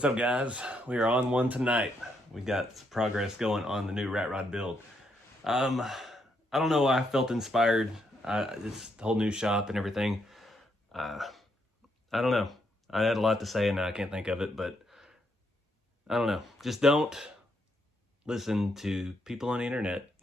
What's up, guys? We are on one tonight. We got some progress going on the new rat rod build. I don't know why I felt inspired. It's the whole new shop and everything. I don't know. I had a lot to say and I can't think of it, but I don't know. Just don't listen to people on the internet.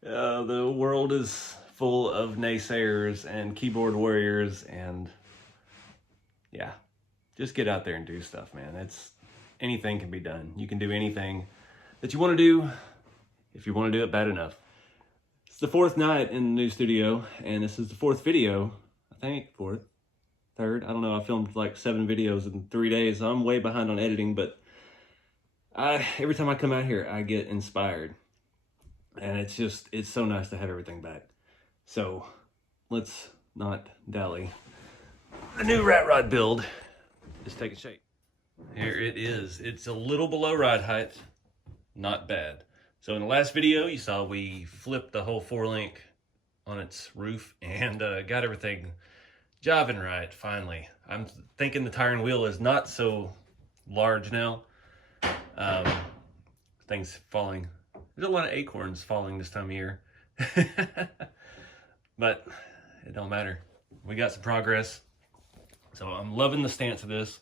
The world is full of naysayers and keyboard warriors, and yeah. Just get out there and do stuff, man. Anything can be done. You can do anything that you want to do if you want to do it bad enough. It's the fourth night in the new studio, and this is the fourth video. I think fourth, third. I don't know. I filmed like 7 videos in 3 days. So I'm way behind on editing, but every time I come out here, I get inspired, and it's so nice to have everything back. So let's not dally. The new rat rod build is taking shape. Here it is. It's a little below ride height. Not bad. So in the last video, you saw we flipped the whole 4-link on its roof and got everything jiving right, finally. I'm thinking the tire and wheel is not so large now. Things falling. There's a lot of acorns falling this time of year. But it don't matter. We got some progress. So I'm loving the stance of this.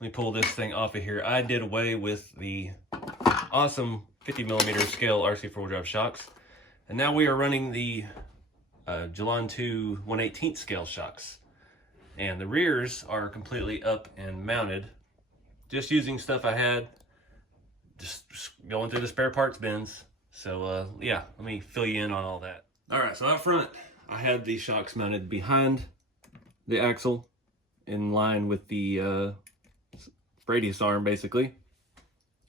Let me pull this thing off of here. I did away with the awesome 50mm scale RC 4-wheel drive shocks. And now we are running the Jalon 2 1/18 scale shocks. And the rears are completely up and mounted. Just using stuff I had. Just going through the spare parts bins. So yeah, let me fill you in on all that. All right, so up front, I had these shocks mounted behind the axle, in line with the radius arm, basically,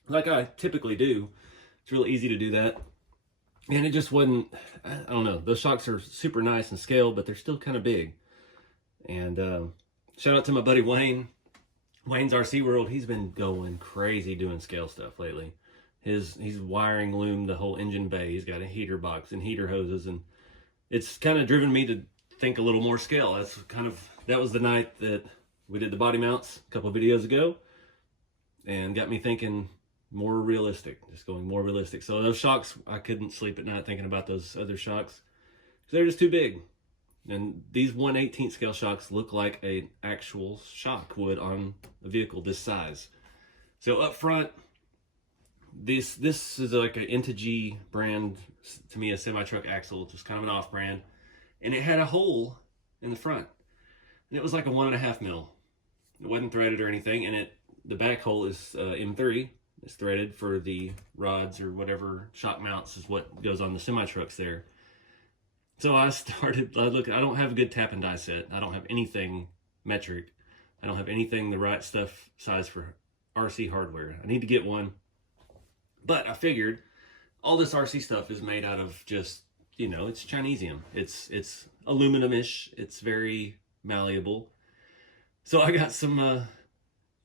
like I typically do. It's really easy to do that, and it just wasn't, I don't know, those shocks are super nice and scaled, but they're still kind of big. And shout out to my buddy Wayne's RC World. He's been going crazy doing scale stuff lately. He's wiring loomed the whole engine bay. He's got a heater box and heater hoses, and it's kind of driven me to think a little more scale. That was the night that we did the body mounts a couple of videos ago, and got me thinking more realistic, just going more realistic. So those shocks, I couldn't sleep at night thinking about those other shocks because they're just too big. And these 1/18 scale shocks look like an actual shock would on a vehicle this size. So up front, this is like an Integy brand, to me a semi-truck axle, just kind of an off-brand, and it had a hole in the front. And it was like a 1.5 mil. It wasn't threaded or anything, and the back hole is M3. It's threaded for the rods or whatever shock mounts is what goes on the semi-trucks there. So I don't have a good tap and die set. I don't have anything metric. I don't have anything the right stuff size for RC hardware. I need to get one. But I figured all this RC stuff is made out of just, it's Chinesium. It's aluminum-ish. It's very malleable. So I got some, I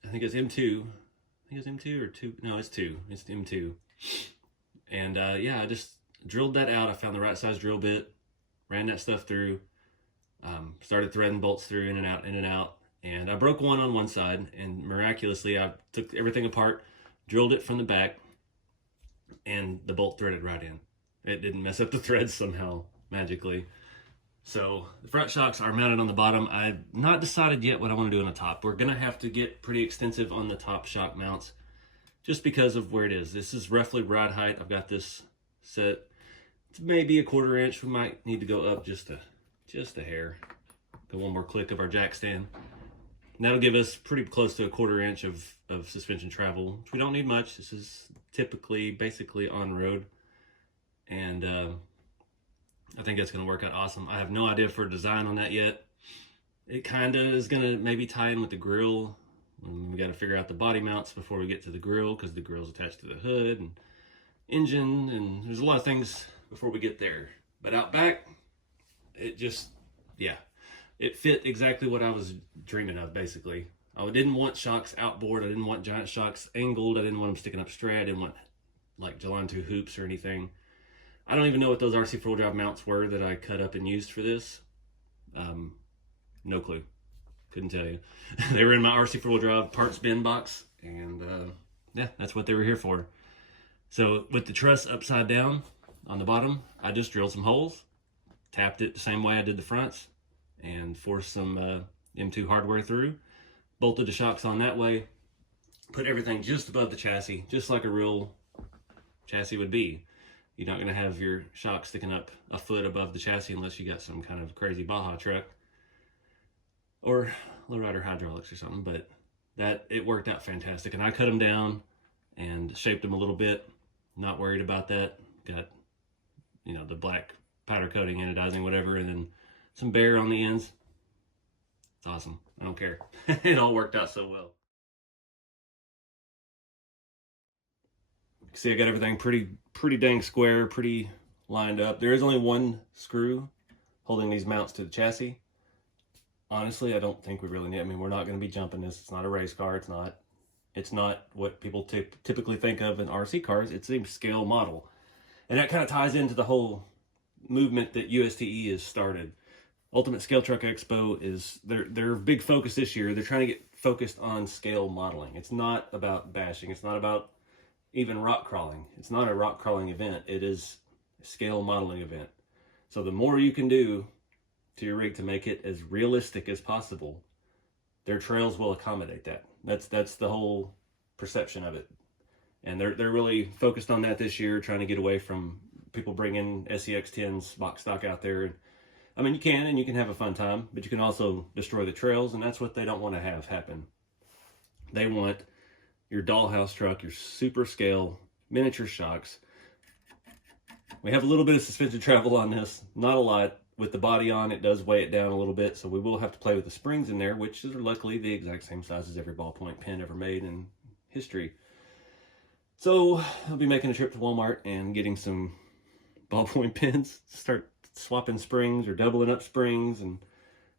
think it's M2. I think it's M2 or 2. No, it's 2. It's M2. And yeah, I just drilled that out. I found the right size drill bit, ran that stuff through, started threading bolts through, in and out. And I broke one on one side, and miraculously I took everything apart, drilled it from the back, and the bolt threaded right in. It didn't mess up the threads somehow, magically. So the front shocks are mounted on the bottom. I've not decided yet what I want to do on the top. We're gonna have to get pretty extensive on the top shock mounts just because of where it is. This is roughly ride height. I've got this set. It's maybe 1/4 inch. We might need to go up just a hair. Go one more click of our jack stand. And that'll give us pretty close to 1/4 inch of suspension travel, which we don't need much. This is basically on road. And I think that's going to work out awesome. I have no idea for design on that yet. It kind of is going to maybe tie in with the grill. We got to figure out the body mounts before we get to the grill, because the grill's attached to the hood and engine, and there's a lot of things before we get there. But out back, it fit exactly what I was dreaming of, basically. I didn't want shocks outboard. I didn't want giant shocks angled. I didn't want them sticking up straight. I didn't want like Jalon 2 hoops or anything. I don't even know what those RC 4-wheel drive mounts were that I cut up and used for this. No clue. couldn't tell you. They were in my RC 4-wheel drive parts bin box, and yeah, that's what they were here for. So with the truss upside down on the bottom, I just drilled some holes, tapped it the same way I did the fronts, and forced some M2 hardware through, bolted the shocks on that way, put everything just above the chassis, just like a real chassis would be. You're not going to have your shock sticking up a foot above the chassis unless you got some kind of crazy Baja truck or lowrider hydraulics or something, but it worked out fantastic. And I cut them down and shaped them a little bit. Not worried about that. Got, you know, the black powder coating, anodizing, whatever, and then some bare on the ends. It's awesome. I don't care. It all worked out so well. See, I got everything pretty dang square, pretty lined up. There is only one screw holding these mounts to the chassis. Honestly, I don't think we really need. I mean, we're not going to be jumping this. It's not a race car. It's not what people typically think of in RC cars. It's a scale model, and that kind of ties into the whole movement that USTE has started. Ultimate Scale Truck Expo is their big focus this year. They're trying to get focused on scale modeling. It's not about bashing. It's not about even rock crawling. It's not a rock crawling event. It is a scale modeling event. So the more you can do to your rig to make it as realistic as possible, their trails will accommodate that. That's the whole perception of it. And they're really focused on that this year, trying to get away from people bringing SEX10s box stock out there. I mean, you can have a fun time, but you can also destroy the trails, and that's what they don't want to have happen. They want your dollhouse truck, your super scale miniature shocks. We have a little bit of suspension travel on this, not a lot. With the body on, it does weigh it down a little bit, so we will have to play with the springs in there, which is luckily the exact same size as every ballpoint pen ever made in history. So I'll be making a trip to Walmart and getting some ballpoint pens, start swapping springs or doubling up springs and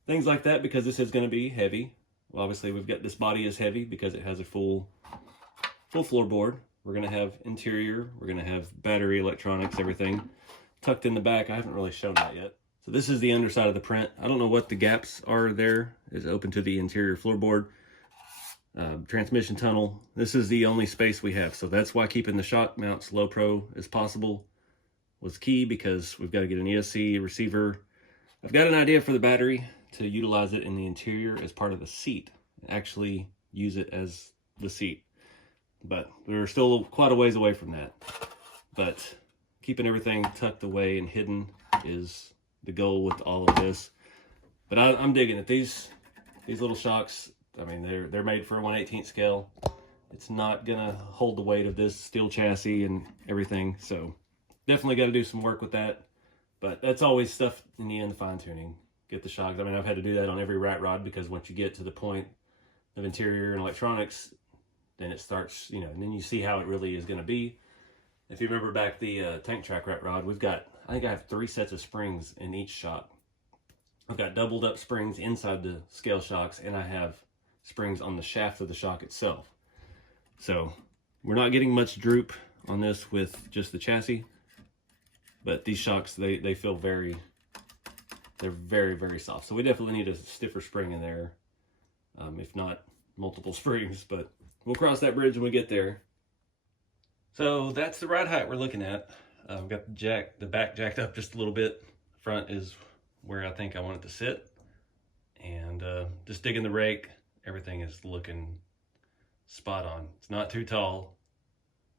things like that, because this is going to be heavy. Well, obviously we've got this body is heavy because it has a full floorboard. We're going to have interior, we're going to have battery, electronics, everything tucked in the back. I haven't really shown that yet. So this is the underside of the print. I don't know what the gaps are there. It's open to the interior floorboard. Transmission tunnel. This is the only space we have. So that's why keeping the shock mounts low pro as possible was key, because we've got to get an ESC receiver. I've got an idea for the battery to utilize it in the interior as part of the seat. Actually use it as the seat. But we're still quite a ways away from that. But keeping everything tucked away and hidden is the goal with all of this. But I'm digging it. These little shocks, I mean, they're made for a 1/18 scale. It's not gonna hold the weight of this steel chassis and everything, so definitely got to do some work with that. But that's always stuff in the end, fine tuning. Get the shocks. I mean, I've had to do that on every rat rod, because once you get to the point of interior and electronics, then it starts, you know, and then you see how it really is going to be. If you remember back the tank track rat rod, I think I have 3 sets of springs in each shock. I've got doubled up springs inside the scale shocks, and I have springs on the shaft of the shock itself. So we're not getting much droop on this with just the chassis, but these shocks, they feel they're very, very soft. So we definitely need a stiffer spring in there, if not multiple springs, but we'll cross that bridge when we get there. So that's the ride height we're looking at. I've got the back jacked up just a little bit. Front is where I think I want it to sit. And just digging the rake, everything is looking spot on. It's not too tall.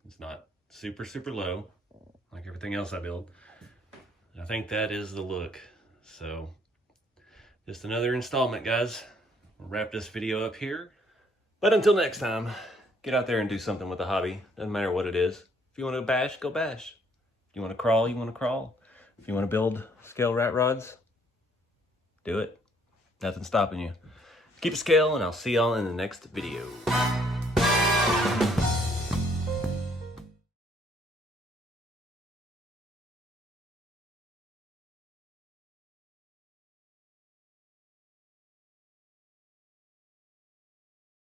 It's not super, super low like everything else I build. I think that is the look. So just another installment, guys. We'll wrap this video up here. But until next time, get out there and do something with the hobby. Doesn't matter what it is. If you want to bash, go bash. If you want to crawl, you want to crawl. If you want to build scale rat rods, do it. Nothing's stopping you. Keep a scale, and I'll see y'all in the next video.